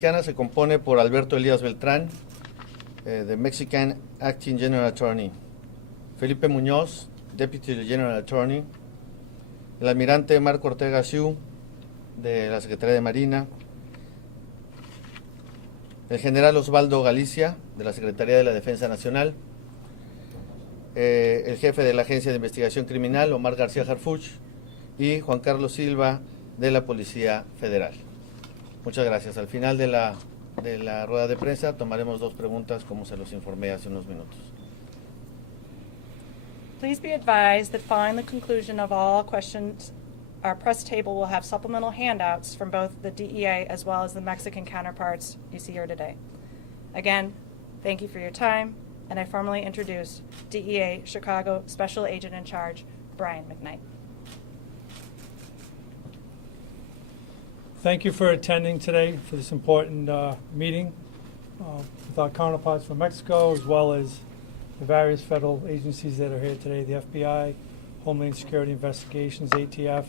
Mexicana se compone por Alberto Elías Beltrán, the Mexican Acting General Attorney, Felipe Muñoz, Deputy General Attorney, el almirante Marco Ortega Siu, de la Secretaría de Marina, el general Osvaldo Galicia, de la Secretaría de la Defensa Nacional, el jefe de la Agencia de Investigación Criminal, Omar García Harfuch, y Juan Carlos Silva, de la Policía Federal. Muchas gracias. Al final de la rueda de prensa tomaremos 2 preguntas, como se los informé hace unos minutos. Please be advised that following the conclusion of all questions, our press table will have supplemental handouts from both the DEA as well as the Mexican counterparts you see here today. Again, thank you for your time, and I formally introduce DEA Chicago Special Agent in Charge, Brian McKnight. Thank you for attending today for this important meeting with our counterparts from Mexico, as well as the various federal agencies that are here today, the FBI, Homeland Security Investigations, ATF,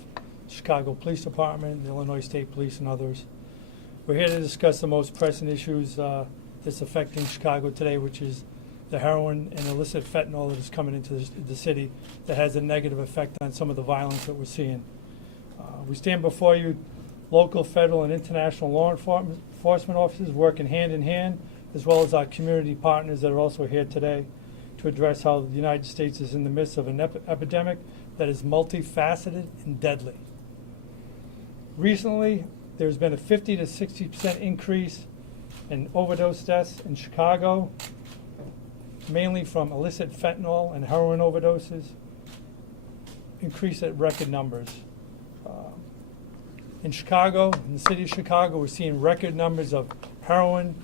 Chicago Police Department, the Illinois State Police, and others. We're here to discuss the most pressing issues that's affecting Chicago today, which is the heroin and illicit fentanyl that is coming into the city that has a negative effect on some of the violence that we're seeing. We stand before you, local, federal, and international law enforcement officers working hand in hand, as well as our community partners that are also here today to address how the United States is in the midst of an epidemic that is multifaceted and deadly. Recently, there's been a 50 to 60% increase in overdose deaths in Chicago, mainly from illicit fentanyl and heroin overdoses, increase at record numbers. In Chicago, in the city of Chicago, we're seeing record numbers of heroin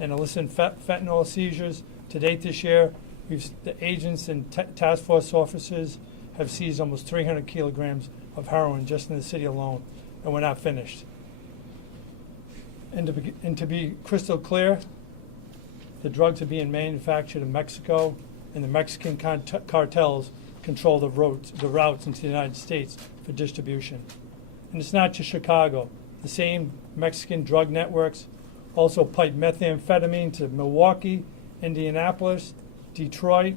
and illicit fentanyl seizures. To date this year, the agents and task force officers have seized almost 300 kilograms of heroin just in the city alone, and we're not finished. And to be crystal clear, the drugs are being manufactured in Mexico, and the Mexican cartels control the routes into the United States for distribution. And it's not just Chicago. The same Mexican drug networks also pipe methamphetamine to Milwaukee, Indianapolis, Detroit,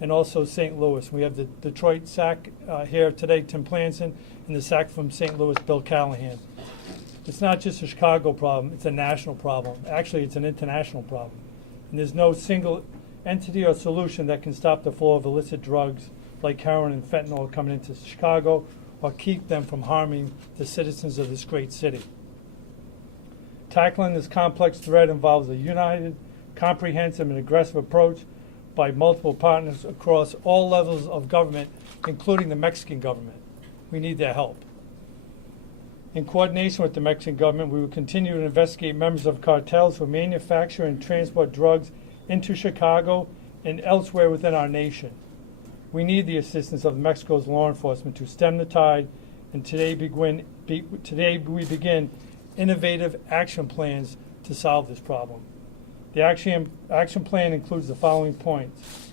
and also St. Louis. We have the Detroit SAC here today, Tim Planson, and the SAC from St. Louis, Bill Callahan. It's not just a Chicago problem, it's a national problem. Actually, it's an international problem. And there's no single entity or solution that can stop the flow of illicit drugs like heroin and fentanyl coming into Chicago or keep them from harming the citizens of this great city. Tackling this complex threat involves a united, comprehensive, and aggressive approach by multiple partners across all levels of government, including the Mexican government. We need their help. In coordination with the Mexican government, we will continue to investigate members of cartels who manufacture and transport drugs into Chicago and elsewhere within our nation. We need the assistance of Mexico's law enforcement to stem the tide, and today we begin innovative action plans to solve this problem. The action plan includes the following points: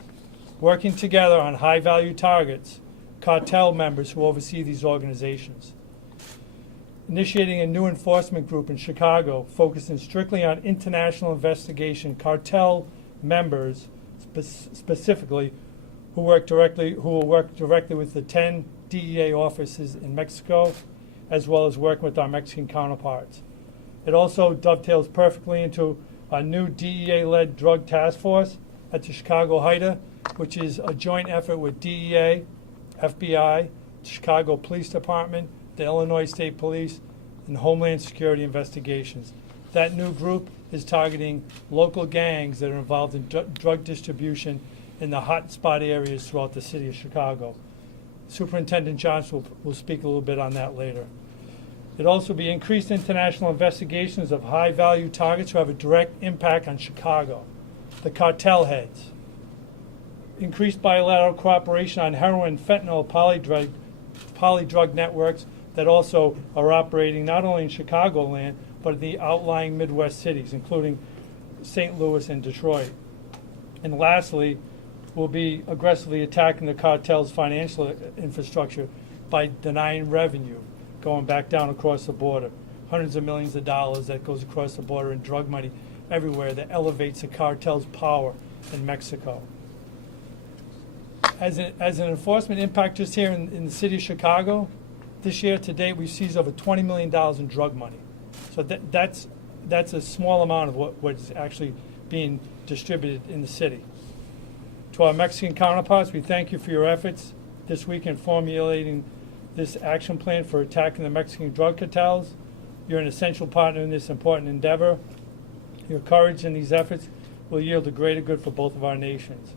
working together on high-value targets, cartel members who oversee these organizations; initiating a new enforcement group in Chicago focusing strictly on international investigation cartel members, specifically who will work directly with the 10 DEA offices in Mexico, as well as working with our Mexican counterparts. It also dovetails perfectly into a new DEA-led drug task force at the Chicago HIDTA, which is a joint effort with DEA, FBI, Chicago Police Department, the Illinois State Police, and Homeland Security Investigations. That new group is targeting local gangs that are involved in drug distribution in the hot spot areas throughout the city of Chicago. Superintendent Johnson will speak a little bit on that later. It also be increased international investigations of high-value targets who have a direct impact on Chicago, the cartel heads. Increased bilateral cooperation on heroin, fentanyl, polydrug networks that also are operating not only in Chicagoland, but in the outlying Midwest cities, including St. Louis and Detroit. And lastly, we'll be aggressively attacking the cartel's financial infrastructure by denying revenue, going back down across the border. hundreds of millions of dollars that goes across the border and drug money everywhere that elevates the cartel's power in Mexico. As an enforcement impact just here in the city of Chicago, this year to date we've seized over $20 million in drug money. So that's a small amount of what is actually being distributed in the city. To our Mexican counterparts, we thank you for your efforts this week in formulating this action plan for attacking the Mexican drug cartels. You're an essential partner in this important endeavor. Your courage in these efforts will yield a greater good for both of our nations.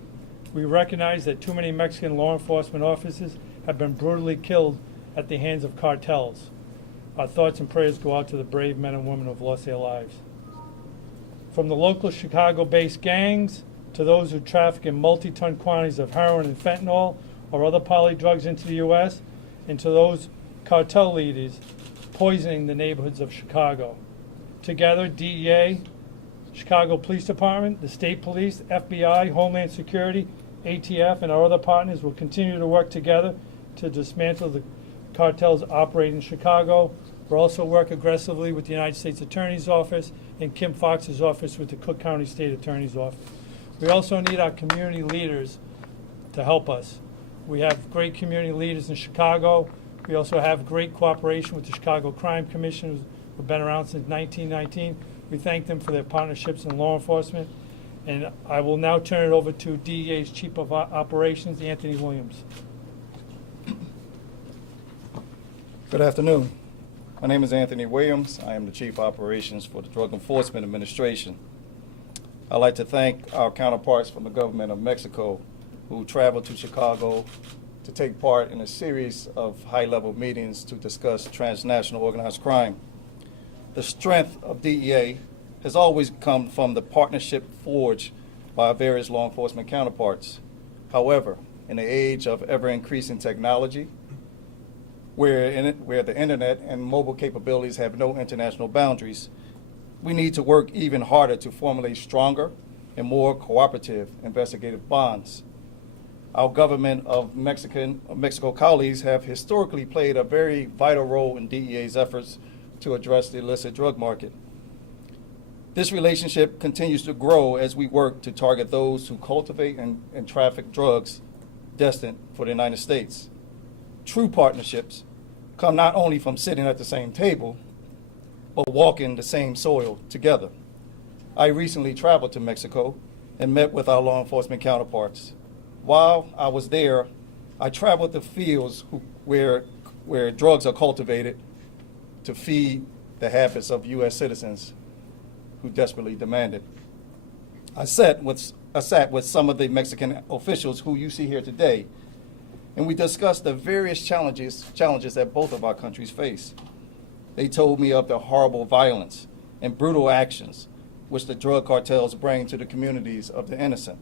We recognize that too many Mexican law enforcement officers have been brutally killed at the hands of cartels. Our thoughts and prayers go out to the brave men and women who have lost their lives. From the local Chicago-based gangs to those who traffic in multi-ton quantities of heroin and fentanyl or other poly drugs into the U.S., and to those cartel leaders poisoning the neighborhoods of Chicago. Together, DEA, Chicago Police Department, the State Police, FBI, Homeland Security, ATF, and our other partners will continue to work together to dismantle the cartels operating in Chicago. We'll also work aggressively with the United States Attorney's Office and Kim Fox's office with the Cook County State Attorney's Office. We also need our community leaders to help us. We have great community leaders in Chicago. We also have great cooperation with the Chicago Crime Commission, who've been around since 1919. We thank them for their partnerships in law enforcement. And I will now turn it over to DEA's Chief of Operations, Anthony Williams. Good afternoon. My name is Anthony Williams. I am the Chief of Operations for the Drug Enforcement Administration. I'd like to thank our counterparts from the government of Mexico who traveled to Chicago to take part in a series of high-level meetings to discuss transnational organized crime. The strength of DEA has always come from the partnership forged by our various law enforcement counterparts. However, in the age of ever-increasing technology, where the internet and mobile capabilities have no international boundaries, we need to work even harder to formulate stronger and more cooperative investigative bonds. Our government of Mexico colleagues have historically played a very vital role in DEA's efforts to address the illicit drug market. This relationship continues to grow as we work to target those who cultivate and traffic drugs destined for the United States. True partnerships come not only from sitting at the same table, but walking the same soil together. I recently traveled to Mexico and met with our law enforcement counterparts. While I was there, I traveled the fields where drugs are cultivated to feed the habits of U.S. citizens who desperately demand it. I sat with some of the Mexican officials who you see here today, and we discussed the various challenges that both of our countries face. They told me of the horrible violence and brutal actions which the drug cartels bring to the communities of the innocent.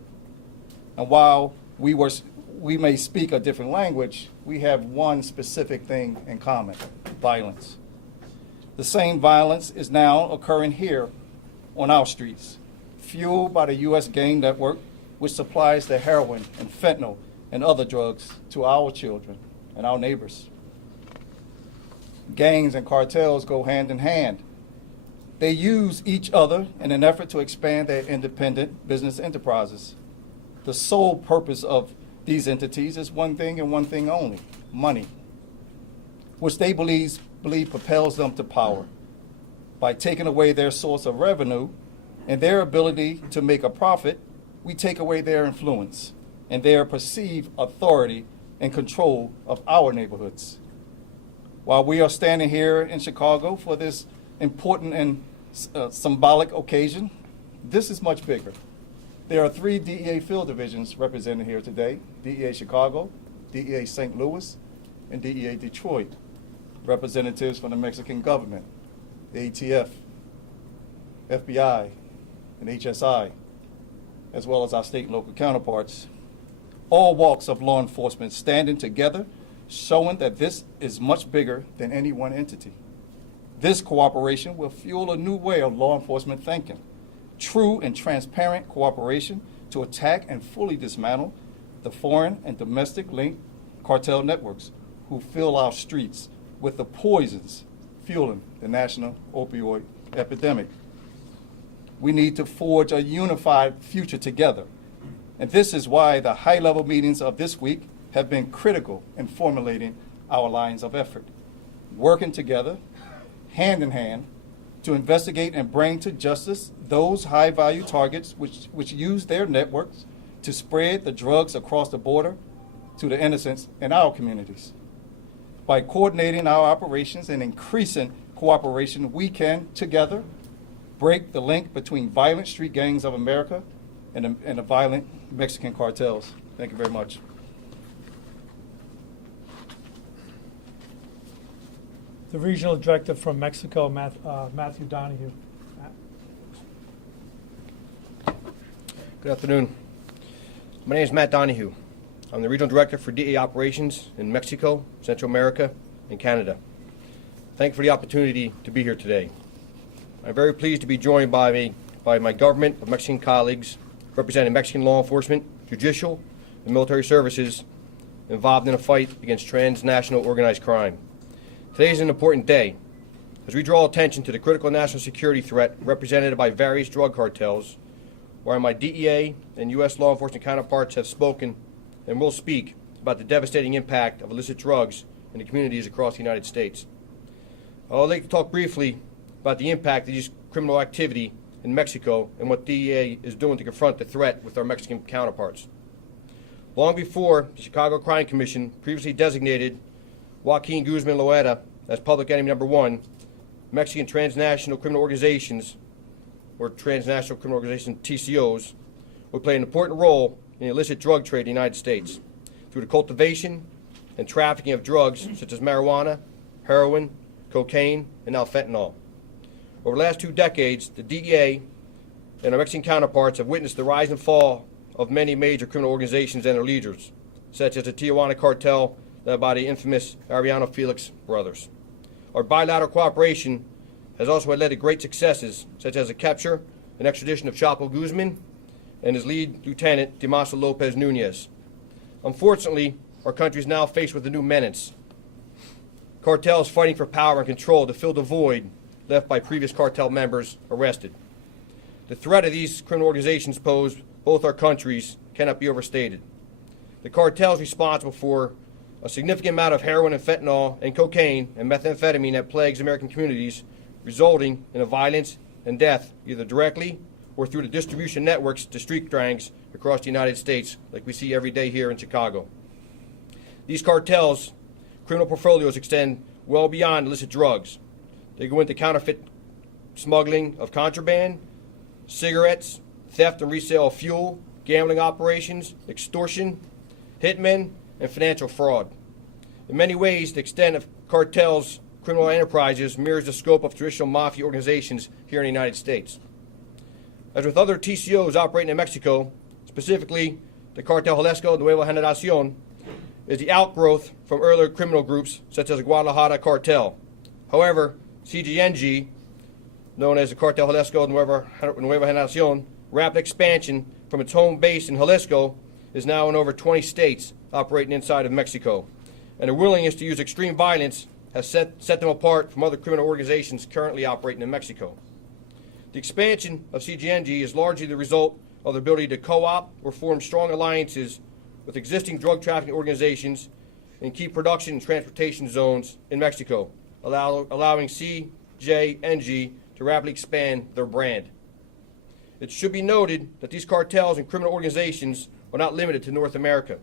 And while we may speak a different language, we have one specific thing in common: violence. The same violence is now occurring here on our streets, fueled by the U.S. gang network, which supplies the heroin and fentanyl and other drugs to our children and our neighbors. Gangs and cartels go hand in hand. They use each other in an effort to expand their independent business enterprises. The sole purpose of these entities is one thing and one thing only: money, which they believe propels them to power. By taking away their source of revenue and their ability to make a profit, we take away their influence and their perceived authority and control of our neighborhoods. While we are standing here in Chicago for this important and symbolic occasion, this is much bigger. There are 3 DEA field divisions represented here today: DEA Chicago, DEA St. Louis, and DEA Detroit. Representatives from the Mexican government, the ATF, FBI, and HSI, as well as our state and local counterparts. All walks of law enforcement standing together, showing that this is much bigger than any one entity. This cooperation will fuel a new way of law enforcement thinking: true and transparent cooperation to attack and fully dismantle the foreign and domestic linked cartel networks who fill our streets with the poisons fueling the national opioid epidemic. We need to forge a unified future together. And this is why the high-level meetings of this week have been critical in formulating our lines of effort, working together, hand in hand, to investigate and bring to justice those high-value targets which use their networks to spread the drugs across the border to the innocents in our communities. By coordinating our operations and increasing cooperation, we can, together, break the link between violent street gangs of America and the violent Mexican cartels. Thank you very much. The regional director from Mexico, Matthew Donahue. Good afternoon. My name is Matt Donahue. I'm the regional director for DEA operations in Mexico, Central America, and Canada. Thank you for the opportunity to be here today. I'm very pleased to be joined by my government of Mexican colleagues representing Mexican law enforcement, judicial, and military services involved in a fight against transnational organized crime. Today is an important day as we draw attention to the critical national security threat represented by various drug cartels, where my DEA and U.S. law enforcement counterparts have spoken and will speak about the devastating impact of illicit drugs in the communities across the United States. I would like to talk briefly about the impact of these criminal activity in Mexico and what DEA is doing to confront the threat with our Mexican counterparts. Long before the Chicago Crime Commission previously designated Joaquin Guzman Loera as public enemy number one, Mexican transnational criminal organizations, or transnational criminal organizations, TCOs, would play an important role in the illicit drug trade in the United States through the cultivation and trafficking of drugs such as marijuana, heroin, cocaine, and now fentanyl. Over the last 2 decades, the DEA and our Mexican counterparts have witnessed the rise and fall of many major criminal organizations and their leaders, such as the Tijuana cartel led by the infamous Arellano Felix brothers. Our bilateral cooperation has also led to great successes, such as the capture and extradition of Chapo Guzman and his lead lieutenant, Damaso Lopez Nunez. Unfortunately, our country is now faced with a new menace. Cartels fighting for power and control to fill the void left by previous cartel members arrested. The threat of these criminal organizations pose both our countries cannot be overstated. The cartels responsible for a significant amount of heroin and fentanyl and cocaine and methamphetamine that plagues American communities, resulting in a violence and death either directly or through the distribution networks to street gangs across the United States, like we see every day here in Chicago. These cartels' criminal portfolios extend well beyond illicit drugs. They go into counterfeit smuggling of contraband, cigarettes, theft and resale of fuel, gambling operations, extortion, hitmen, and financial fraud. In many ways, the extent of cartels' criminal enterprises mirrors the scope of traditional mafia organizations here in the United States. As with other TCOs operating in Mexico, specifically the Cartel Jalisco Nueva Generación, is the outgrowth from earlier criminal groups such as the Guadalajara Cartel. However, CGNG, known as the Cartel Jalisco Nueva Generación, rapid expansion from its home base in Jalisco is now in over 20 states operating inside of Mexico, and their willingness to use extreme violence has set them apart from other criminal organizations currently operating in Mexico. The expansion of CGNG is largely the result of their ability to co-opt or form strong alliances with existing drug trafficking organizations in key production and transportation zones in Mexico, allowing CGNG to rapidly expand their brand. It should be noted that these cartels and criminal organizations are not limited to North America,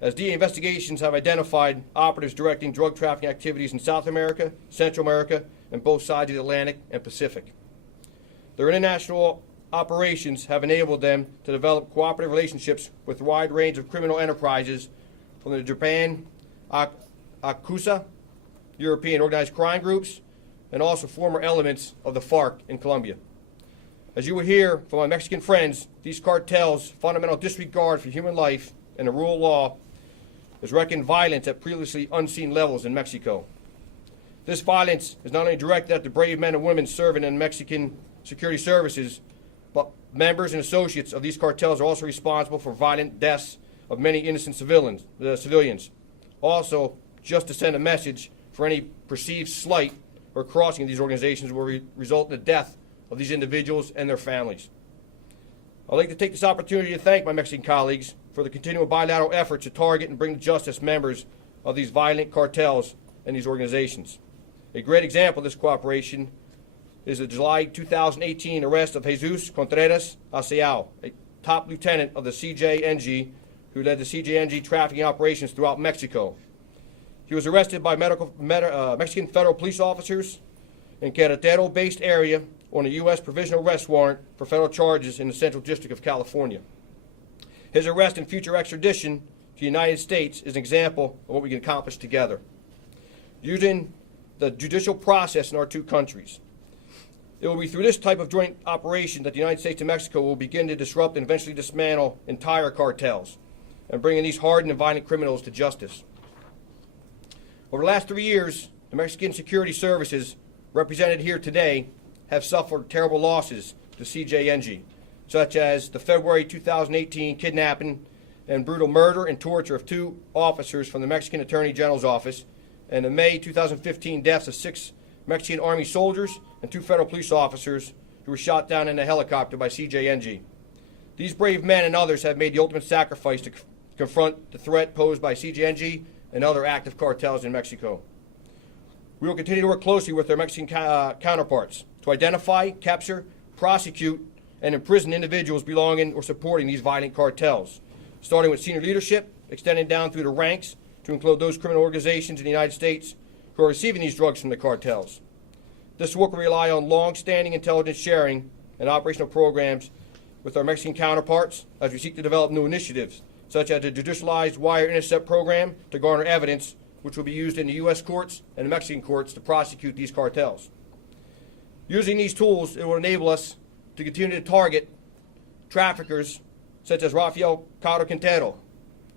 as DEA investigations have identified operatives directing drug trafficking activities in South America, Central America, and both sides of the Atlantic and Pacific. Their international operations have enabled them to develop cooperative relationships with a wide range of criminal enterprises from the Japan Yakuza, European organized crime groups, and also former elements of the FARC in Colombia. As you will hear from my Mexican friends, these cartels' fundamental disregard for human life and the rule of law is wreaking violence at previously unseen levels in Mexico. This violence is not only directed at the brave men and women serving in Mexican security services, but members and associates of these cartels are also responsible for violent deaths of many innocent civilians. Also, just to send a message for any perceived slight or crossing of these organizations will result in the death of these individuals and their families. I'd like to take this opportunity to thank my Mexican colleagues for the continual bilateral efforts to target and bring to justice members of these violent cartels and these organizations. A great example of this cooperation is the July 2018 arrest of Jesus Contreras Aceao, a top lieutenant of the CJNG who led the CJNG trafficking operations throughout Mexico. He was arrested by Mexican federal police officers in Querétaro-based area on a U.S. provisional arrest warrant for federal charges in the Central District of California. His arrest and future extradition to the United States is an example of what we can accomplish together. Using the judicial process in our two countries, it will be through this type of joint operation that the United States and Mexico will begin to disrupt and eventually dismantle entire cartels and bringing these hardened and violent criminals to justice. Over the last 3 years, the Mexican security services represented here today have suffered terrible losses to CJNG, such as the February 2018 kidnapping and brutal murder and torture of 2 officers from the Mexican Attorney General's office, and the May 2015 deaths of 6 Mexican Army soldiers and 2 federal police officers who were shot down in a helicopter by CJNG. These brave men and others have made the ultimate sacrifice to confront the threat posed by CJNG and other active cartels in Mexico. We will continue to work closely with our Mexican counterparts to identify, capture, prosecute, and imprison individuals belonging or supporting these violent cartels, starting with senior leadership, extending down through the ranks to include those criminal organizations in the United States who are receiving these drugs from the cartels. This work will rely on long-standing intelligence sharing and operational programs with our Mexican counterparts as we seek to develop new initiatives, such as the judicialized wire intercept program to garner evidence which will be used in the U.S. courts and the Mexican courts to prosecute these cartels. Using these tools, it will enable us to continue to target traffickers such as Rafael Caro Quintero,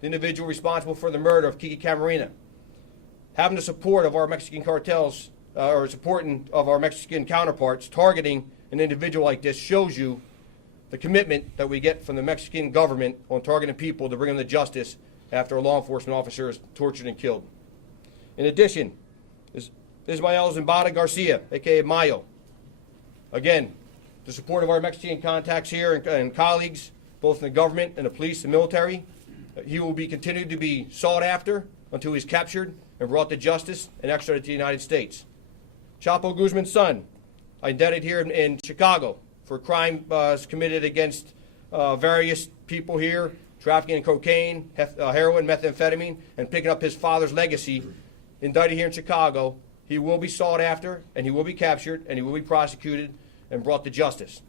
the individual responsible for the murder of Kiki Camarena. Having the support of our Mexican cartels, or supporting of our Mexican counterparts, targeting an individual like this shows you the commitment that we get from the Mexican government on targeting people to bring them to justice after a law enforcement officer is tortured and killed. In addition, is Ismael Zambada Garcia, a.k.a. Mayo. Again, the support of our Mexican contacts here and colleagues, both in the government and the police and military, he will be continued to be sought after until he's captured and brought to justice and extradited to the United States. Chapo Guzman's son, indicted here in Chicago for crime committed against various people here, trafficking in cocaine, heroin, methamphetamine, and picking up his father's legacy, indicted here in Chicago. He will be sought after, and he will be captured, and he will be prosecuted and brought to justice,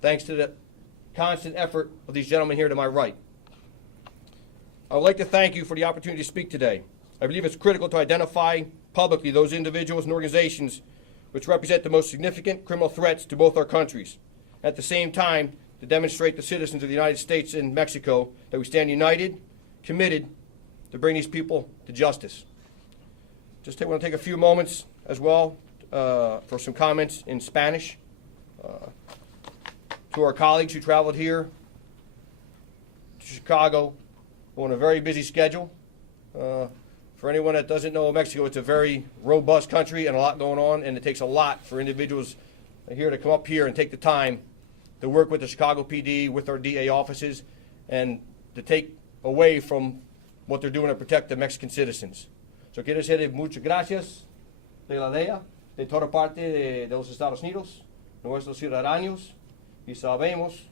thanks to the constant effort of these gentlemen here to my right. I would like to thank you for the opportunity to speak today. I believe it's critical to identify publicly those individuals and organizations which represent the most significant criminal threats to both our countries. At the same time, to demonstrate to citizens of the United States and Mexico that we stand united, committed to bring these people to justice. I want to take a few moments as well for some comments in Spanish. To our colleagues who traveled here to Chicago on a very busy schedule. For anyone that doesn't know Mexico, it's a very robust country and a lot going on, and it takes a lot for individuals here to come up here and take the time to work with the Chicago PD, with our DA offices, and to take away from what they're doing to protect the Mexican citizens. So quiero decir muchas gracias de la DEA, de toda parte de los Estados Unidos, nuestros ciudadanos, y sabemos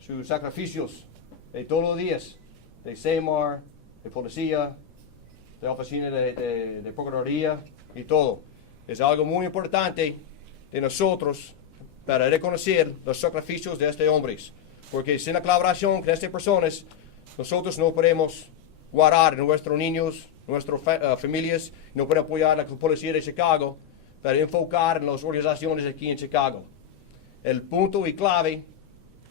sus sacrificios de todos los días, de SEMAR, de policía, de oficina de procuraduría y todo. Es algo muy importante de nosotros para reconocer los sacrificios de estos hombres, porque sin la colaboración con estas personas, nosotros no podemos guardar a nuestros niños, nuestras familias, no podemos apoyar a la policía de Chicago para enfocar en las organizaciones aquí en Chicago. El punto y clave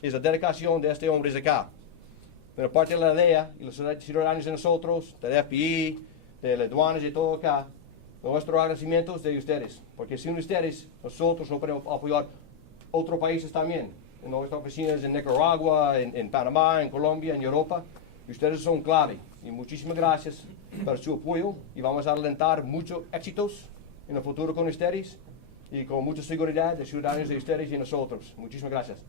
es la dedicación de estos hombres acá. De la parte de la DEA y los ciudadanos de nosotros, del FBI, de las aduanas y todo acá, nuestros agradecimientos de ustedes, porque sin ustedes nosotros no podemos apoyar otros países también, en nuestras oficinas en Nicaragua, en Panamá, en Colombia, en Europa, y ustedes son clave. Y muchísimas gracias por su apoyo y vamos a alentar muchos éxitos en el futuro con ustedes. y con mucha seguridad de ciudadanos de ustedes y nosotros. Muchísimas gracias.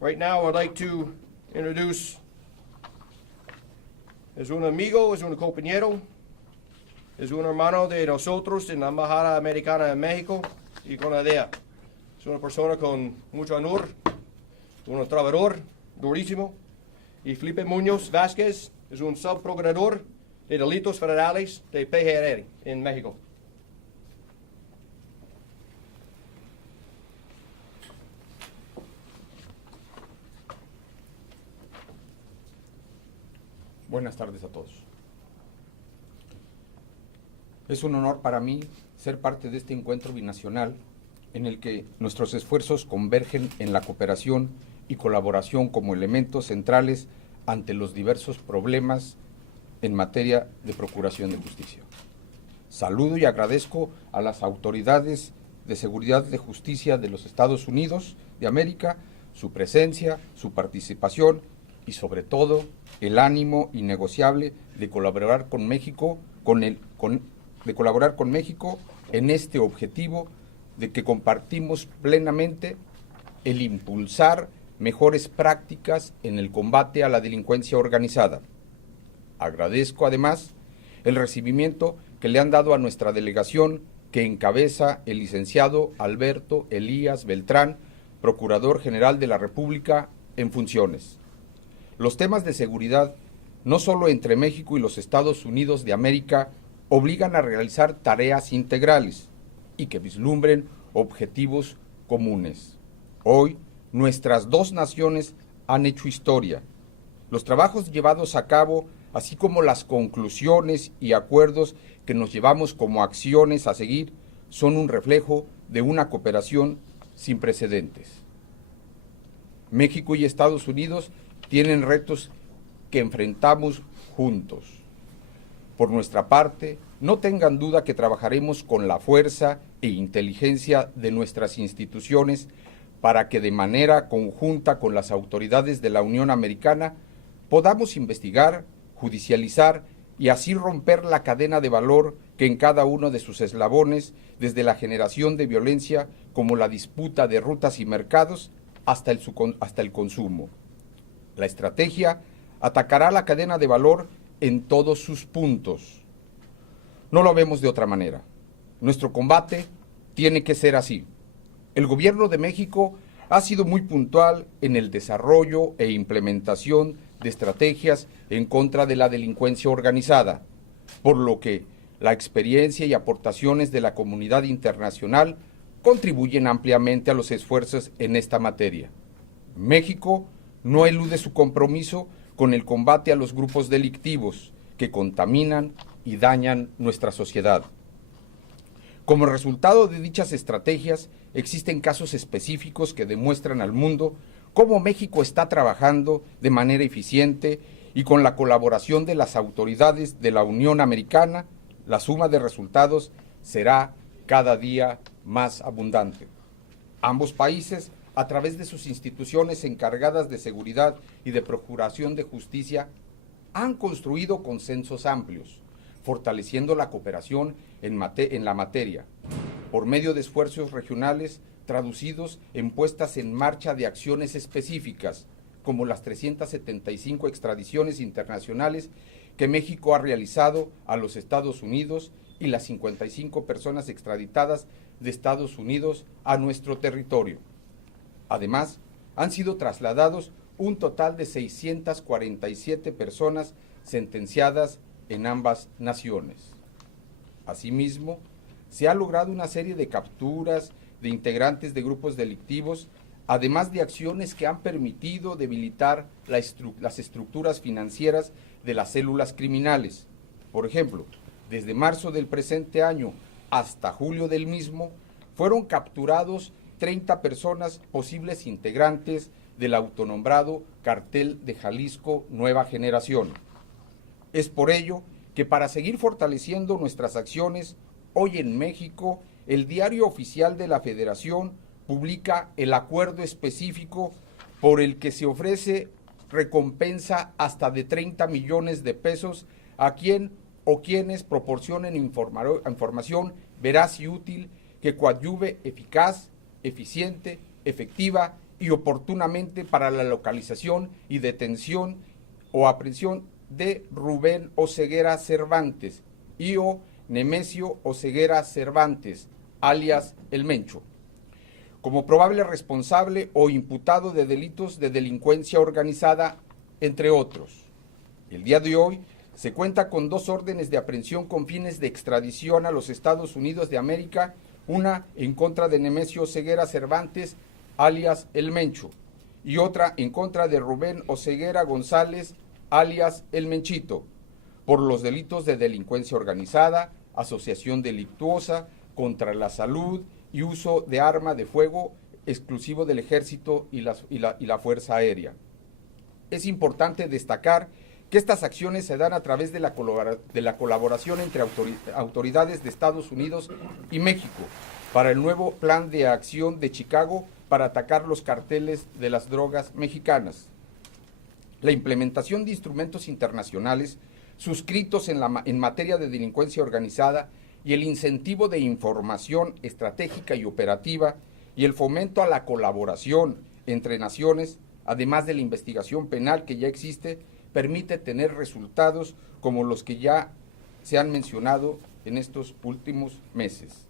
Right now, I'd like to introduce, es un amigo, es un compañero, es un hermano de nosotros en la Embajada Americana en México y con la DEA. Es una persona con mucho honor, un trabajador durísimo. Y Felipe Muñoz Vázquez es un subprocurador de delitos federales de PGR en México. Buenas tardes a todos. Es un honor para mí ser parte de este encuentro binacional en el que nuestros esfuerzos convergen en la cooperación y colaboración como elementos centrales ante los diversos problemas en materia de procuración de justicia. Saludo y agradezco a las autoridades de seguridad de justicia de los Estados Unidos de América su presencia, su participación y sobre todo el ánimo innegociable de colaborar con México, en este objetivo de que compartimos plenamente el impulsar mejores prácticas en el combate a la delincuencia organizada. Agradezco además el recibimiento que le han dado a nuestra delegación que encabeza el licenciado Alberto Elías Beltrán, Procurador General de la República en funciones. Los temas de seguridad, no solo entre México y los Estados Unidos de América, obligan a realizar tareas integrales y que vislumbren objetivos comunes. Hoy, nuestras dos naciones han hecho historia. Los trabajos llevados a cabo, así como las conclusiones y acuerdos que nos llevamos como acciones a seguir, son un reflejo de una cooperación sin precedentes. México y Estados Unidos tienen retos que enfrentamos juntos. Por nuestra parte, no tengan duda que trabajaremos con la fuerza e inteligencia de nuestras instituciones para que de manera conjunta con las autoridades de la Unión Americana podamos investigar, judicializar y así romper la cadena de valor que en cada uno de sus eslabones, desde la generación de violencia como la disputa de rutas y mercados hasta el consumo. La estrategia atacará la cadena de valor en todos sus puntos. No lo vemos de otra manera. Nuestro combate tiene que ser así. El gobierno de México ha sido muy puntual en el desarrollo e implementación de estrategias en contra de la delincuencia organizada, por lo que la experiencia y aportaciones de la comunidad internacional contribuyen ampliamente a los esfuerzos en esta materia. México no elude su compromiso con el combate a los grupos delictivos que contaminan y dañan nuestra sociedad. Como resultado de dichas estrategias, existen casos específicos que demuestran al mundo cómo México está trabajando de manera eficiente y con la colaboración de las autoridades de la Unión Americana, la suma de resultados será cada día más abundante. Ambos países, a través de sus instituciones encargadas de seguridad y de procuración de justicia, han construido consensos amplios, fortaleciendo la cooperación en la materia, por medio de esfuerzos regionales traducidos en puestas en marcha de acciones específicas, como las 375 extradiciones internacionales que México ha realizado a los Estados Unidos y las 55 personas extraditadas de Estados Unidos a nuestro territorio. Además, han sido trasladados un total de 647 personas sentenciadas en ambas naciones. Asimismo, se ha logrado una serie de capturas de integrantes de grupos delictivos, además de acciones que han permitido debilitar las estructuras financieras de las células criminales. Por ejemplo, desde marzo del presente año hasta julio del mismo, fueron capturados 30 personas posibles integrantes del autonombrado Cartel de Jalisco Nueva Generación. Es por ello que para seguir fortaleciendo nuestras acciones, hoy en México, el Diario Oficial de la Federación publica el acuerdo específico por el que se ofrece recompensa hasta de 30 millones de pesos a quien o quienes proporcionen información veraz y útil que coadyuve eficaz, eficiente, efectiva y oportunamente para la localización y detención o aprehensión de Rubén Oseguera Cervantes y o Nemesio Oseguera Cervantes, alias El Mencho, como probable responsable o imputado de delitos de delincuencia organizada, entre otros. El día de hoy se cuenta con 2 órdenes de aprehensión con fines de extradición a los Estados Unidos de América, una en contra de Nemesio Oseguera Cervantes, alias El Mencho, y otra en contra de Rubén Oseguera González, alias El Menchito, por los delitos de delincuencia organizada, asociación delictuosa, contra la salud y uso de arma de fuego exclusivo del Ejército y la Fuerza Aérea. Es importante destacar que estas acciones se dan a través de la colaboración entre autoridades de Estados Unidos y México para el nuevo Plan de Acción de Chicago para atacar los carteles de las drogas mexicanas. La implementación de instrumentos internacionales suscritos en materia de delincuencia organizada y el incentivo de información estratégica y operativa y el fomento a la colaboración entre naciones, además de la investigación penal que ya existe, permite tener resultados como los que ya se han mencionado en estos últimos meses.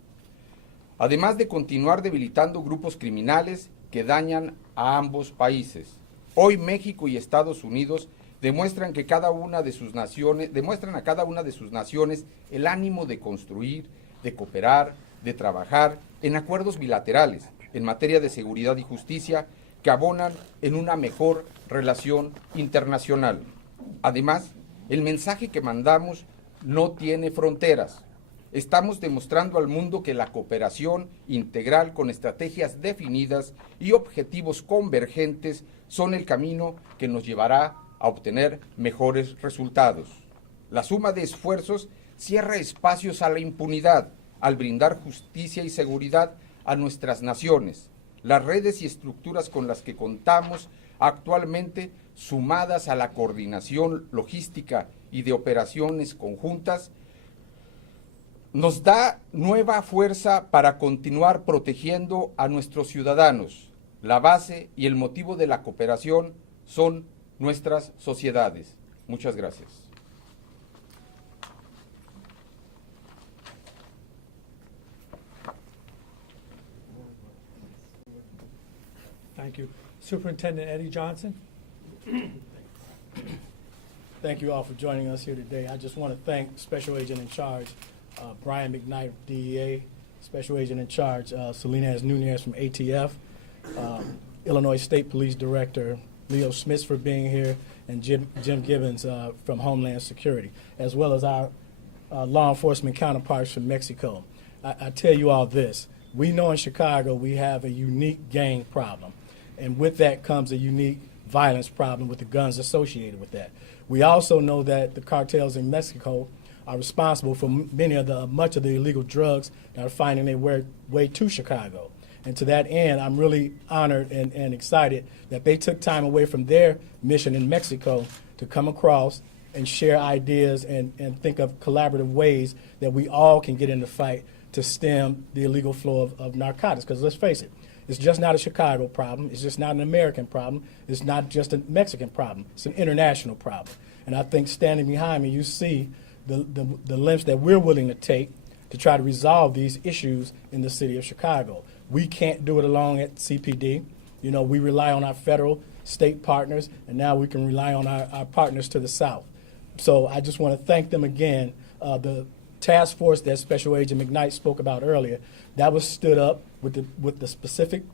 Además de continuar debilitando grupos criminales que dañan a ambos países. Hoy México y Estados Unidos demuestran a cada una de sus naciones el ánimo de construir, de cooperar, de trabajar en acuerdos bilaterales en materia de seguridad y justicia que abonan en una mejor relación internacional. Además, el mensaje que mandamos no tiene fronteras. Estamos demostrando al mundo que la cooperación integral con estrategias definidas y objetivos convergentes son el camino que nos llevará a obtener mejores resultados. La suma de esfuerzos cierra espacios a la impunidad al brindar justicia y seguridad a nuestras naciones. Las redes y estructuras con las que contamos actualmente, sumadas a la coordinación logística y de operaciones conjuntas, nos da nueva fuerza para continuar protegiendo a nuestros ciudadanos. La base y el motivo de la cooperación son nuestras sociedades. Muchas gracias. Thank you. Superintendent Eddie Johnson. Thank you all for joining us here today. I just want to thank Special Agent in Charge Brian McKnight of DEA, Special Agent in Charge Salinas Nunez from ATF, Illinois State Police Director Leo Smith for being here, and Jim Gibbons from Homeland Security, as well as our law enforcement counterparts from Mexico. I tell you all this. We know in Chicago we have a unique gang problem, and with that comes a unique violence problem with the guns associated with that. We also know that the cartels in Mexico are responsible for much of the illegal drugs that are finding their way to Chicago. And to that end, I'm really honored and excited that they took time away from their mission in Mexico to come across and share ideas and think of collaborative ways that we all can get in the fight to stem the illegal flow of narcotics. Because let's face it, it's just not a Chicago problem. It's just not an American problem. It's not just a Mexican problem. It's an international problem. And I think standing behind me, you see the lengths that we're willing to take to try to resolve these issues in the city of Chicago. We can't do it alone at CPD. You know, we rely on our federal, state partners, and now we can rely on our partners to the south. So I just want to thank them again. The task force that Special Agent McKnight spoke about earlier, that was stood up with the specific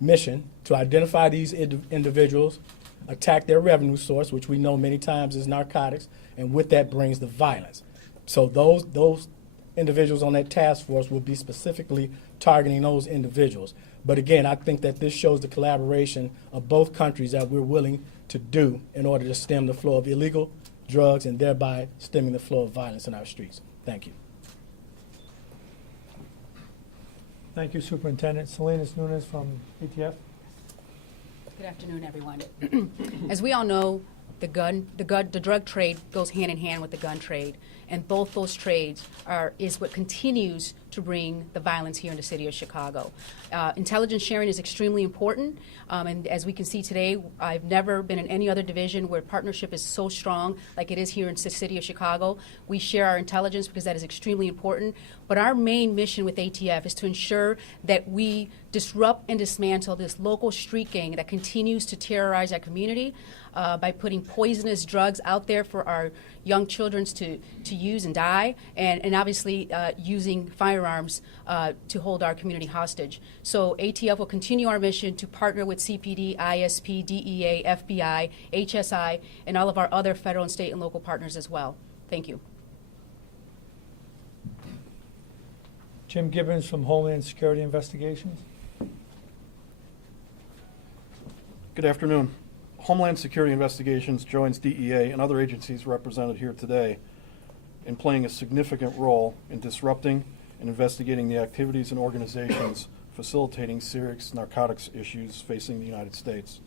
mission to identify these individuals, attack their revenue source, which we know many times is narcotics, and with that brings the violence. So those individuals on that task force will be specifically targeting those individuals. But again, I think that this shows the collaboration of both countries that we're willing to do in order to stem the flow of illegal drugs and thereby stemming the flow of violence in our streets. Thank you. Thank you, Superintendent. Salinas Nunez from ATF. Good afternoon, everyone. As we all know, the drug trade goes hand in hand with the gun trade, and both those trades is what continues to bring the violence here in the city of Chicago. Intelligence sharing is extremely important, and as we can see today, I've never been in any other division where partnership is so strong like it is here in the city of Chicago. We share our intelligence because that is extremely important, but our main mission with ATF is to ensure that we disrupt and dismantle this local street gang that continues to terrorize our community by putting poisonous drugs out there for our young children to use and die, and obviously using firearms to hold our community hostage. So ATF will continue our mission to partner with CPD, ISP, DEA, FBI, HSI, and all of our other federal and state and local partners as well. Thank you. Jim Gibbons from Homeland Security Investigations. Good afternoon. Homeland Security Investigations joins DEA and other agencies represented here today in playing a significant role in disrupting and investigating the activities and organizations facilitating serious narcotics issues facing the United States.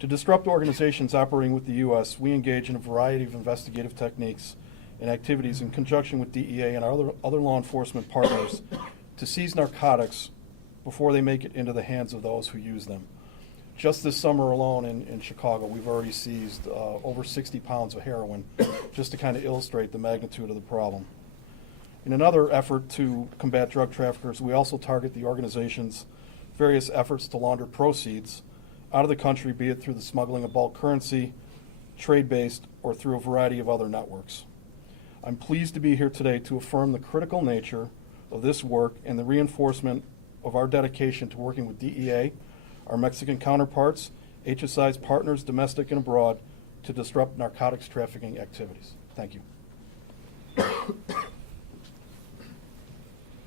To disrupt organizations operating with the U.S., we engage in a variety of investigative techniques and activities in conjunction with DEA and our other law enforcement partners to seize narcotics before they make it into the hands of those who use them. Just this summer alone in Chicago, we've already seized over 60 pounds of heroin, just to kind of illustrate the magnitude of the problem. In another effort to combat drug traffickers, we also target the organization's various efforts to launder proceeds out of the country, be it through the smuggling of bulk currency, trade-based, or through a variety of other networks. I'm pleased to be here today to affirm the critical nature of this work and the reinforcement of our dedication to working with DEA, our Mexican counterparts, HSI's partners, domestic and abroad, to disrupt narcotics trafficking activities. Thank you.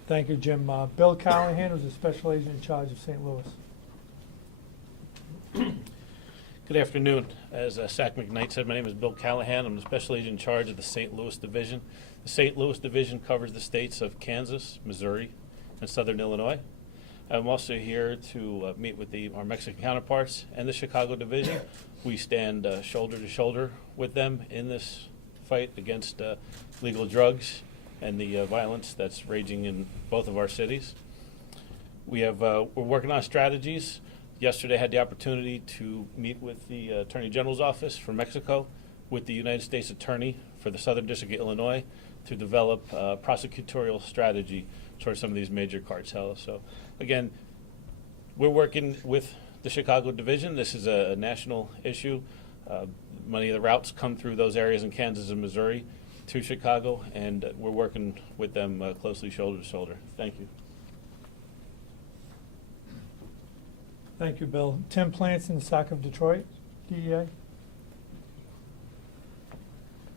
Thank you, Jim. Bill Callahan was the special agent in charge of St. Louis. Good afternoon. As Sac McKnight said, my name is Bill Callahan. I'm the special agent in charge of the St. Louis Division. The St. Louis Division covers the states of Kansas, Missouri, and Southern Illinois. I'm also here to meet with our Mexican counterparts and the Chicago Division. We stand shoulder to shoulder with them in this fight against legal drugs and the violence that's raging in both of our cities. We're working on strategies. Yesterday I had the opportunity to meet with the Attorney General's office for Mexico, with the United States Attorney for the Southern District of Illinois, to develop a prosecutorial strategy towards some of these major cartels. So again, we're working with the Chicago Division. This is a national issue. Many of the routes come through those areas in Kansas and Missouri to Chicago, and we're working with them closely shoulder to shoulder. Thank you. Thank you, Bill. Tim Planson, SAC of Detroit, DEA.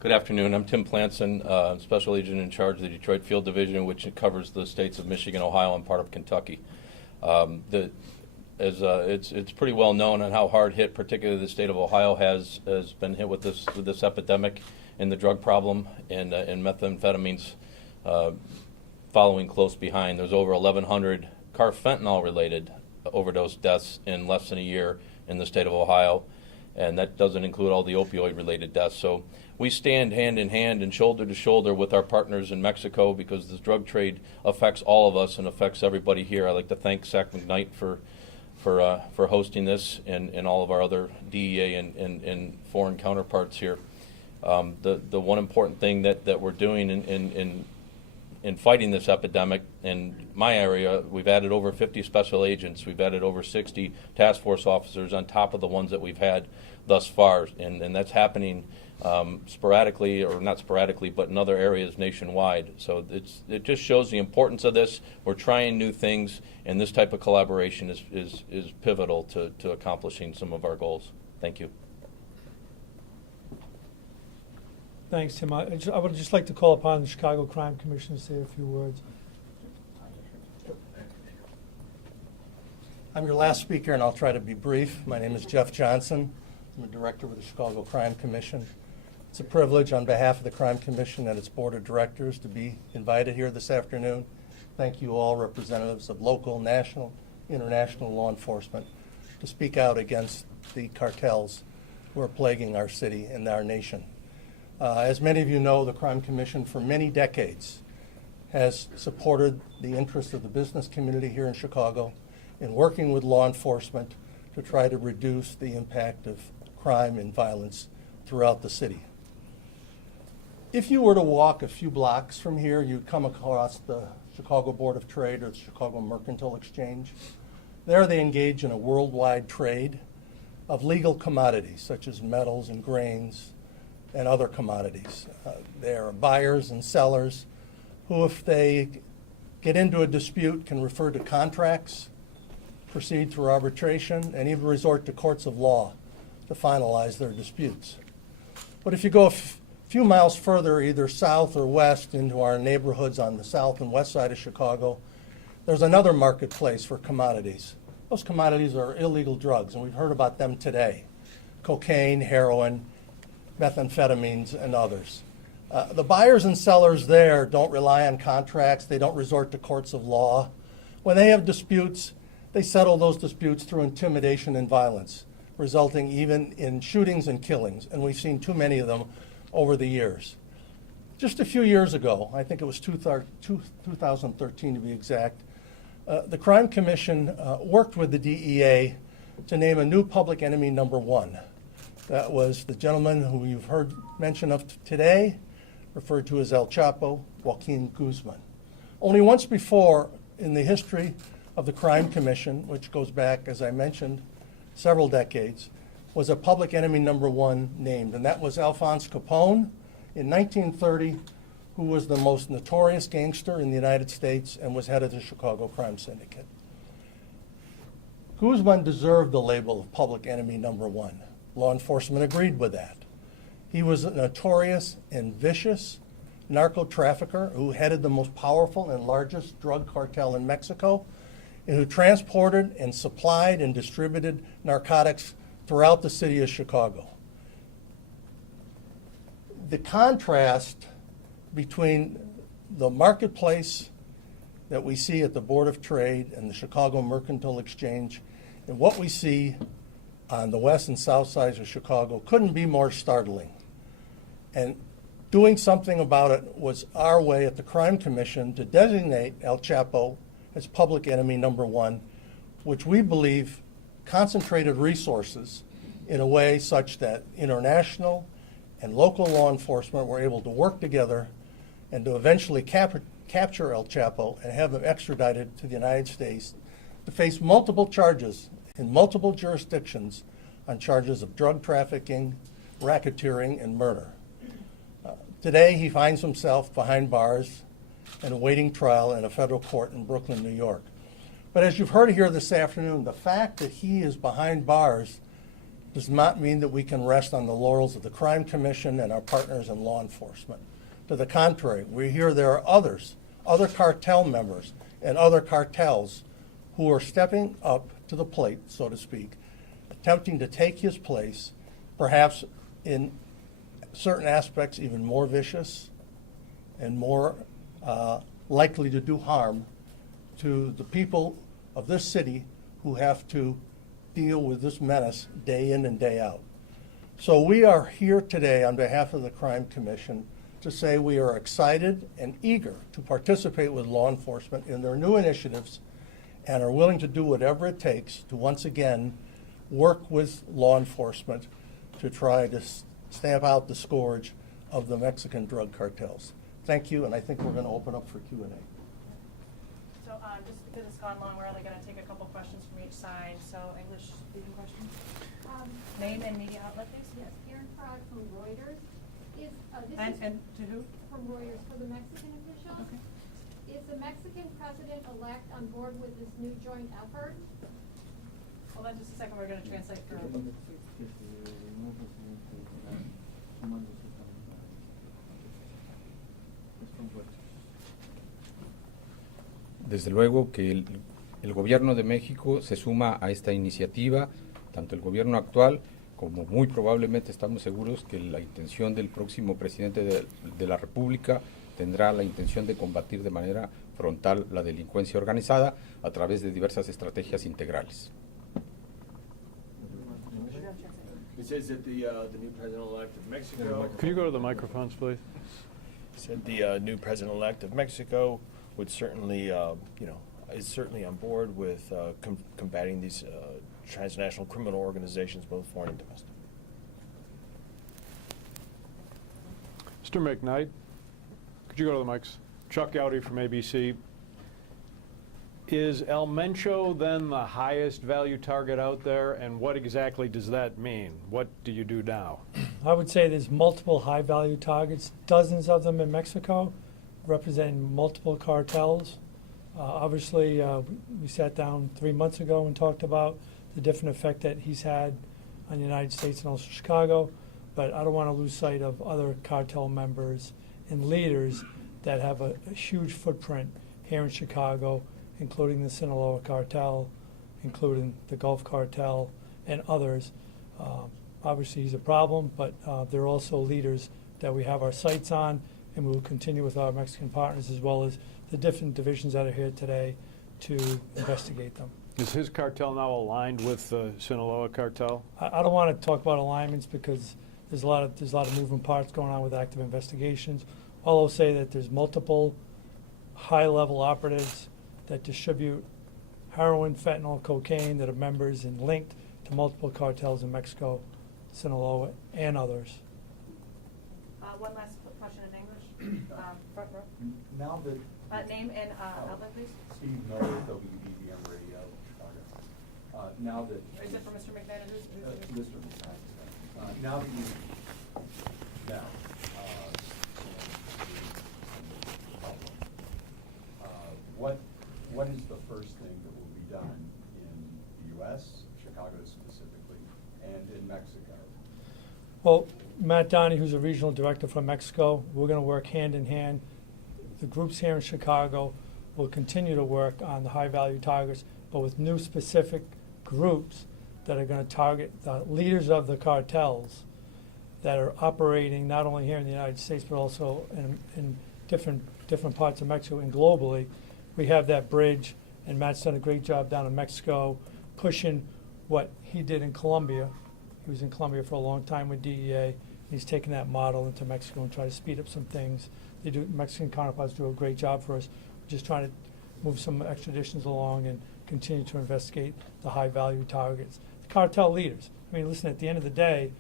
Good afternoon. I'm Tim Planson, Special Agent in charge of the Detroit Field Division, which covers the states of Michigan, Ohio, and part of Kentucky. It's pretty well known on how hard hit, particularly the state of Ohio has been hit with this epidemic and the drug problem, and methamphetamines following close behind. There's over 1,100 carfentanil-related overdose deaths in less than a year in the state of Ohio, and that doesn't include all the opioid-related deaths. So we stand hand in hand and shoulder to shoulder with our partners in Mexico, because this drug trade affects all of us and affects everybody here. I'd like to thank Sac McKnight for hosting this, and all of our other DEA and foreign counterparts here. The one important thing that we're doing in fighting this epidemic in my area, we've added over 50 special agents. We've added over 60 task force officers on top of the ones that we've had thus far, and that's happening sporadically, or not sporadically, but in other areas nationwide. So it just shows the importance of this. We're trying new things, and this type of collaboration is pivotal to accomplishing some of our goals. Thank you. Thanks, Tim. I would just like to call upon the Chicago Crime Commission to say a few words. I'm your last speaker, and I'll try to be brief. My name is Jeff Johnson. I'm a director with the Chicago Crime Commission. It's a privilege on behalf of the Crime Commission and its board of directors to be invited here this afternoon. Thank you all, representatives of local, national, international law enforcement, to speak out against the cartels who are plaguing our city and our nation. As many of you know, the Crime Commission for many decades has supported the interests of the business community here in Chicago in working with law enforcement to try to reduce the impact of crime and violence throughout the city. If you were to walk a few blocks from here, you'd come across the Chicago Board of Trade or the Chicago Mercantile Exchange. There they engage in a worldwide trade of legal commodities such as metals and grains and other commodities. There are buyers and sellers who, if they get into a dispute, can refer to contracts, proceed through arbitration, and even resort to courts of law to finalize their disputes. But if you go a few miles further, either south or west into our neighborhoods on the south and west side of Chicago, there's another marketplace for commodities. Those commodities are illegal drugs, and we've heard about them today. Cocaine, heroin, methamphetamines, and others. The buyers and sellers there don't rely on contracts. They don't resort to courts of law. When they have disputes, they settle those disputes through intimidation and violence, resulting even in shootings and killings, and we've seen too many of them over the years. Just a few years ago, I think it was 2013 to be exact, the Crime Commission worked with the DEA to name a new public enemy number one. That was the gentleman who you've heard mention of today, referred to as El Chapo, Joaquin Guzman. Only once before in the history of the Crime Commission, which goes back, as I mentioned, several decades, was a public enemy number one named, and that was Alphonse Capone in 1930, who was the most notorious gangster in the United States and was head of the Chicago Crime Syndicate. Guzman deserved the label of public enemy number one. Law enforcement agreed with that. He was a notorious and vicious narco-trafficker who headed the most powerful and largest drug cartel in Mexico, and who transported and supplied and distributed narcotics throughout the city of Chicago. The contrast between the marketplace that we see at the Board of Trade and the Chicago Mercantile Exchange and what we see on the west and south sides of Chicago couldn't be more startling. And doing something about it was our way at the Crime Commission to designate El Chapo as public enemy number one, which we believe concentrated resources in a way such that international and local law enforcement were able to work together and to eventually capture El Chapo and have him extradited to the United States to face multiple charges in multiple jurisdictions on charges of drug trafficking, racketeering, and murder. Today, he finds himself behind bars and awaiting trial in a federal court in Brooklyn, New York. But as you've heard here this afternoon, the fact that he is behind bars does not mean that we can rest on the laurels of the Crime Commission and our partners in law enforcement. To the contrary, we hear there are others, other cartel members and other cartels who are stepping up to the plate, so to speak, attempting to take his place, perhaps in certain aspects even more vicious and more likely to do harm to the people of this city who have to deal with this menace day in and day out. So we are here today on behalf of the Crime Commission to say we are excited and eager to participate with law enforcement in their new initiatives and are willing to do whatever it takes to once again work with law enforcement to try to stamp out the scourge of the Mexican drug cartels. Thank you, and I think we're going to open up for Q&A. So just because it's gone long, we're only going to take a couple questions from each side. So English speaking question. Name and media outlet, please. Yes, Karen Prague from Reuters. And to who? From Reuters, for the Mexican officials. Okay. Is the Mexican president-elect on board with this new joint effort? Hold on just a second. We're going to translate for. Desde luego que el Gobierno de México se suma a esta iniciativa, tanto el Gobierno actual como muy probablemente estamos seguros que la intención del próximo presidente de la República tendrá la intención de combatir de manera frontal la delincuencia organizada a través de diversas estrategias integrales. It says that the new president-elect of Mexico. Could you go to the microphones, please? said the new president-elect of Mexico would certainly, is certainly on board with combating these transnational criminal organizations, both foreign and domestic. Mr. McKnight, could you go to the mics? Chuck Gowdy from ABC. Is El Mencho then the highest value target out there, and what exactly does that mean? What do you do now? I would say there's multiple high-value targets, dozens of them in Mexico, representing multiple cartels. Obviously, we sat down 3 months ago and talked about the different effect that he's had on the United States and also Chicago, but I don't want to lose sight of other cartel members and leaders that have a huge footprint here in Chicago, including the Sinaloa cartel, including the Gulf cartel, and others. Obviously, he's a problem, but they're also leaders that we have our sights on, and we will continue with our Mexican partners as well as the different divisions that are here today to investigate them. Is his cartel now aligned with the Sinaloa cartel? I don't want to talk about alignments because there's a lot of moving parts going on with active investigations. All I'll say that there's multiple high-level operatives that distribute heroin, fentanyl, cocaine that are members and linked to multiple cartels in Mexico, Sinaloa, and others. One last question in English. Front row. Now that name and outlet, please. Steve Miller, WBBM Radio, Chicago. Now that Is it for Mr. McKnight? Mr. McKnight. Now that you now. What is the first thing that will be done in the U.S., Chicago specifically, and in Mexico? Well, Matt Donnie, who's a regional director from Mexico, we're going to work hand in hand. The groups here in Chicago will continue to work on the high-value targets, but with new specific groups that are going to target the leaders of the cartels that are operating not only here in the United States, but also in different parts of Mexico and globally. We have that bridge, and Matt's done a great job down in Mexico, pushing what he did in Colombia. He was in Colombia for a long time with DEA, and he's taken that model into Mexico and try to speed up some things. Mexican counterparts do a great job for us. We're just trying to move some extraditions along and continue to investigate the high-value targets. The cartel leaders. I mean, listen, at the end of the day,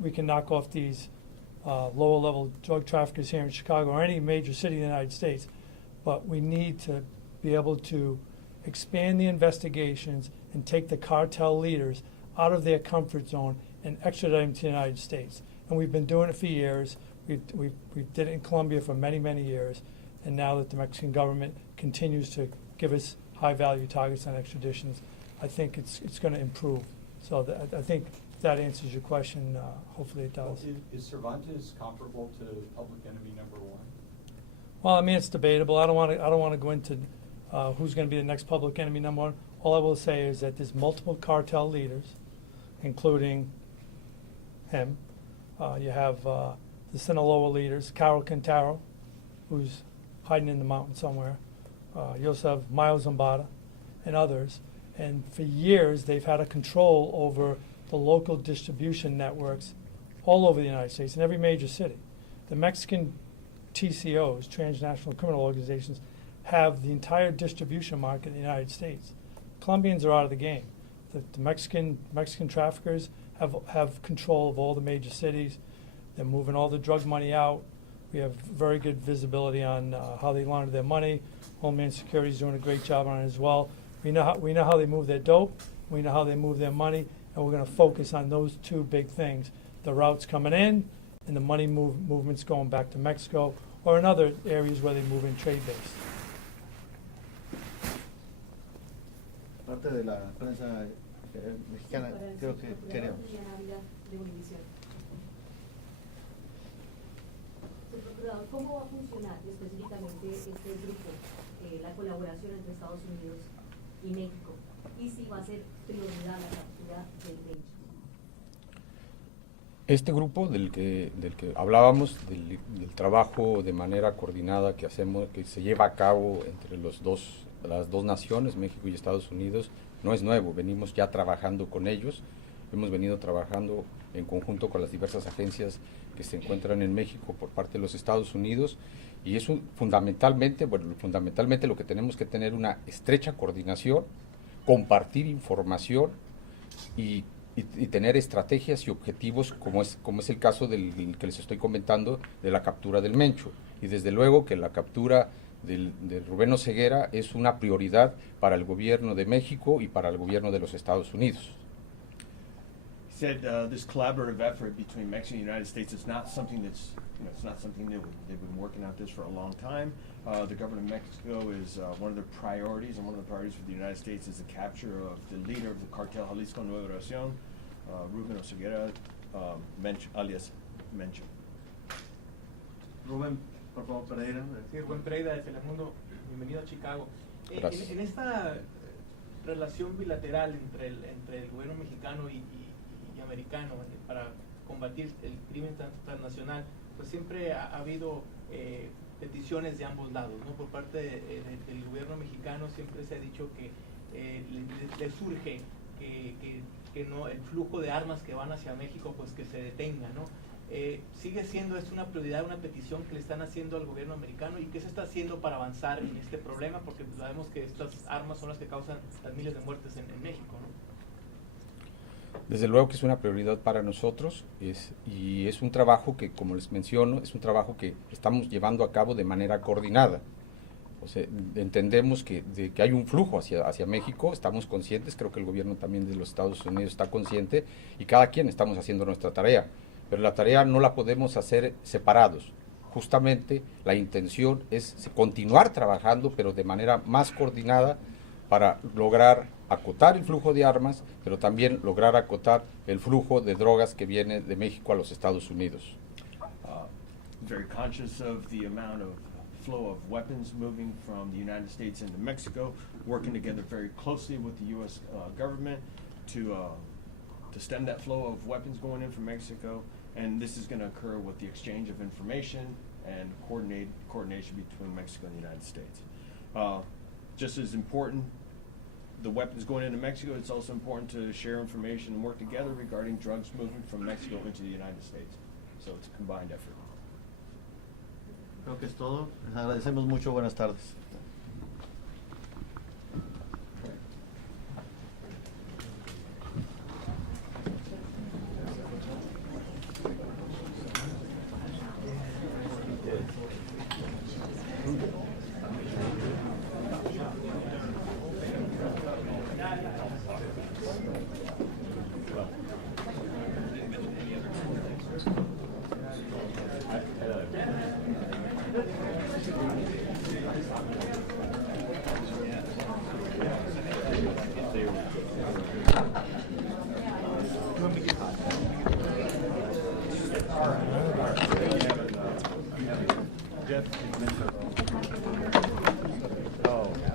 we can knock off these lower-level drug traffickers here in Chicago or any major city in the United States, but we need to be able to expand the investigations and take the cartel leaders out of their comfort zone and extradite them to the United States. And we've been doing it for years. We did it in Colombia for many, many years. And now that the Mexican government continues to give us high-value targets on extraditions, I think it's going to improve. So I think if that answers your question. Hopefully it does. Well, is Cervantes comparable to public enemy number one? Well, I mean, it's debatable. I don't want to go into who's going to be the next public enemy number one. All I will say is that there's multiple cartel leaders, including him. You have the Sinaloa leaders, Caro Quintero, who's hiding in the mountain somewhere. You also have Mayo Zambada and others. And for years, they've had a control over the local distribution networks all over the United States, in every major city. The Mexican TCOs, transnational criminal organizations, have the entire distribution market in the United States. Colombians are out of the game. The Mexican traffickers have control of all the major cities. They're moving all the drug money out. We have very good visibility on how they launder their money. Homeland Security is doing a great job on it as well. We know how they move their dope. We know how they move their money, and we're going to focus on those two big things: the routes coming in and the money movements going back to Mexico or in other areas where they move in trade-based. Parte de la prensa mexicana, creo que queremos. ¿Cómo va a funcionar específicamente este grupo, la colaboración entre Estados Unidos y México? ¿Y si va a ser prioridad la captura del Mencho? Este grupo del que hablábamos, del trabajo de manera coordinada que hacemos, que se lleva a cabo entre las dos naciones, México y Estados Unidos, no es nuevo. Venimos ya trabajando con ellos. hemos venido trabajando en conjunto con las diversas agencias que se encuentran en México por parte de los Estados Unidos, y es fundamentalmente lo que tenemos que tener una estrecha coordinación, compartir información y tener estrategias y objetivos, como es el caso del que les estoy comentando, de la captura del Mencho. Y desde luego que la captura de Rubén Oseguera es una prioridad para el gobierno de México y para el gobierno de los Estados Unidos. He said this collaborative effort between Mexico and the United States is not something that's, it's not something new. They've been working out this for a long time. The government of Mexico is one of their priorities, and one of the priorities for the United States is the capture of the leader of the cartel Jalisco Nueva Generación, Rubén Oseguera, alias Mencho. Rubén, por favor, Pereira. Sí, Rubén Pereira de Telemundo, bienvenido a Chicago. Gracias. En esta relación bilateral entre el gobierno mexicano y americano para combatir el crimen transnacional, pues siempre ha habido peticiones de ambos lados, ¿no? Por parte del gobierno mexicano siempre se ha dicho que le surge que no, el flujo de armas que van hacia México pues que se detenga, ¿no? Sigue siendo esto una prioridad, una petición que le están haciendo al gobierno americano, y qué se está haciendo para avanzar en este problema, porque sabemos que estas armas son las que causan las miles de muertes en México, ¿no? Desde luego que es una prioridad para nosotros, y es un trabajo que, como les menciono, es un trabajo que estamos llevando a cabo de manera coordinada. O sea, entendemos que hay un flujo hacia México, estamos conscientes, creo que el gobierno también de los Estados Unidos está consciente, y cada quien estamos haciendo nuestra tarea, pero la tarea no la podemos hacer separados. Justamente la intención es continuar trabajando, pero de manera más coordinada, para lograr acotar el flujo de armas, pero también lograr acotar el flujo de drogas que viene de México a los Estados Unidos. Very conscious of the amount of flow of weapons moving from the United States into Mexico, working together very closely with the U.S. Government to stem that flow of weapons going in from Mexico, and this is going to occur with the exchange of information and coordination between Mexico and the United States. Just as important, the weapons going into Mexico, it's also important to share information and work together regarding drugs moving from Mexico into the United States. So it's a combined effort. Creo que es todo. Les agradecemos mucho. Buenas tardes.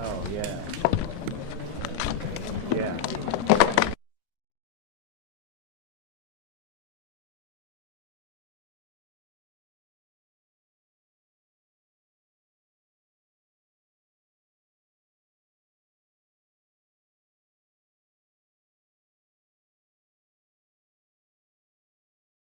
Oh, yeah.